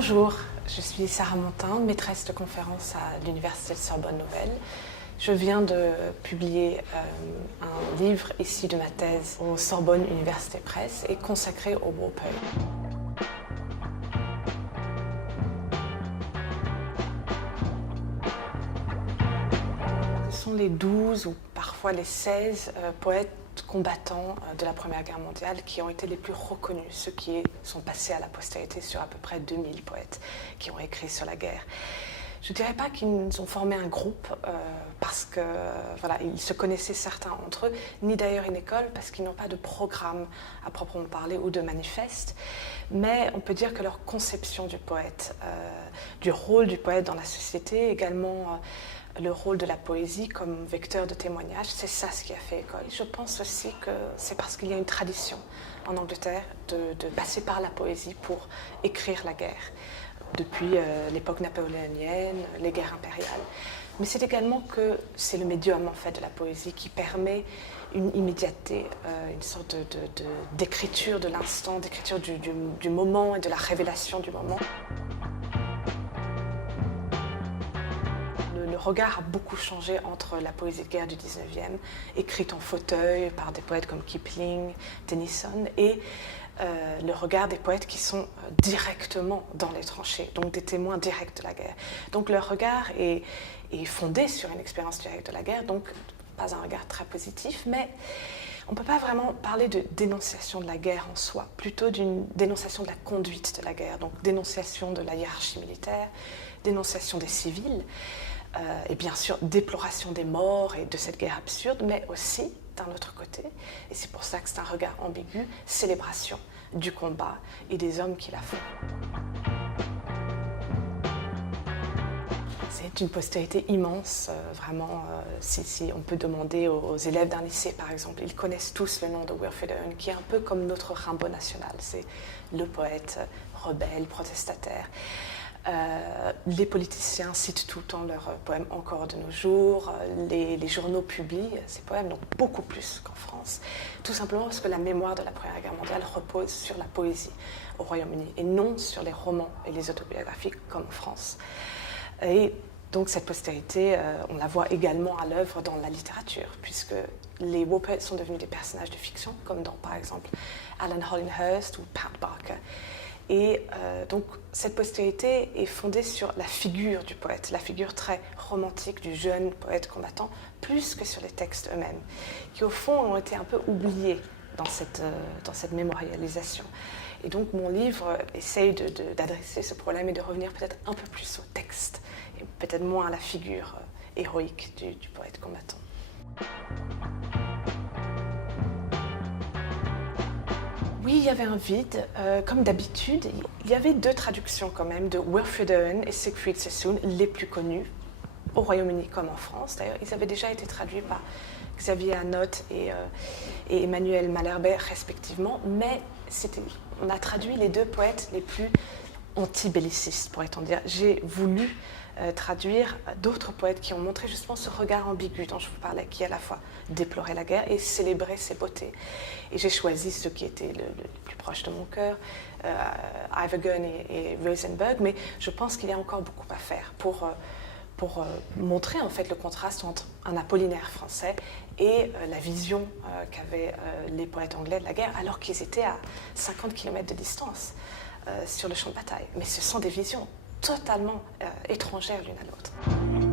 Bonjour, je suis Sarah Montin, maîtresse de conférence à l'Université de Sorbonne Nouvelle. Je viens de publier un livre issu de ma thèse au Sorbonne Université Presse et consacré au Walpole. Ce sont les 12 ou parfois les 16 poètes combattants de la Première Guerre mondiale qui ont été les plus reconnus, ceux qui sont passés à la postérité sur à peu près 2000 poètes qui ont écrit sur la guerre. Je ne dirais pas qu'ils ont formé un groupe parce que voilà, ils se connaissaient certains entre eux, ni d'ailleurs une école parce qu'ils n'ont pas de programme à proprement parler ou de manifeste, mais on peut dire que leur conception du poète, du rôle du poète dans la société, également le rôle de la poésie comme vecteur de témoignage, c'est ça ce qui a fait école. Je pense aussi que c'est parce qu'il y a une tradition en Angleterre de passer par la poésie pour écrire la guerre, depuis l'époque napoléonienne, les guerres impériales. Mais c'est également que c'est le médium en fait de la poésie qui permet une immédiateté, une sorte d'écriture de l'instant, d'écriture du moment et de la révélation du moment. Le regard a beaucoup changé entre la poésie de guerre du 19e, écrite en fauteuil par des poètes comme Kipling, Tennyson, et le regard des poètes qui sont directement dans les tranchées, donc des témoins directs de la guerre. Donc leur regard est fondé sur une expérience directe de la guerre, donc pas un regard très positif, mais on ne peut pas vraiment parler de dénonciation de la guerre en soi, plutôt d'une dénonciation de la conduite de la guerre, donc dénonciation de la hiérarchie militaire, dénonciation des civils, et bien sûr déploration des morts et de cette guerre absurde, mais aussi, d'un autre côté, et c'est pour ça que c'est un regard ambigu, célébration du combat et des hommes qui la font. C'est une postérité immense, vraiment. Si on peut demander aux élèves d'un lycée, par exemple, ils connaissent tous le nom de Wilfrid Owen, qui est un peu comme notre Rimbaud national. C'est le poète rebelle, protestataire. Les politiciens citent tout le temps leurs poèmes encore de nos jours. Les journaux publient ces poèmes, donc beaucoup plus qu'en France. Tout simplement parce que la mémoire de la Première Guerre mondiale repose sur la poésie au Royaume-Uni et non sur les romans et les autobiographies comme en France. Et donc cette postérité, on la voit également à l'œuvre dans la littérature, puisque les Walpole sont devenus des personnages de fiction, comme dans par exemple Alan Hollinghurst ou Pat Barker. Et donc cette postérité est fondée sur la figure du poète, la figure très romantique du jeune poète combattant, plus que sur les textes eux-mêmes, qui au fond ont été un peu oubliés dans cette mémorialisation. Et donc mon livre essaye d'adresser ce problème et de revenir peut-être un peu plus au texte, et peut-être moins à la figure héroïque du poète combattant. Oui, il y avait un vide. Comme d'habitude, il y avait deux traductions quand même de Wilfrid Owen et Siegfried Sassoon, les plus connus, au Royaume-Uni comme en France. D'ailleurs, ils avaient déjà été traduits par Xavier Anotte et Emmanuel Malherbe respectivement, mais on a traduit les deux poètes les plus anti-bellicistes, pourrait-on dire. J'ai voulu traduire d'autres poètes qui ont montré justement ce regard ambigu dont je vous parlais, qui à la fois déplorait la guerre et célébrait ses beautés. Et j'ai choisi ceux qui étaient le plus proches de mon cœur, Ivor Gunn et Rosenberg, mais je pense qu'il y a encore beaucoup à faire pour montrer en fait le contraste entre un Apollinaire français et la vision qu'avaient les poètes anglais de la guerre, alors qu'ils étaient à 50 km de distance sur le champ de bataille. Mais ce sont des visions totalement étrangères l'une à l'autre.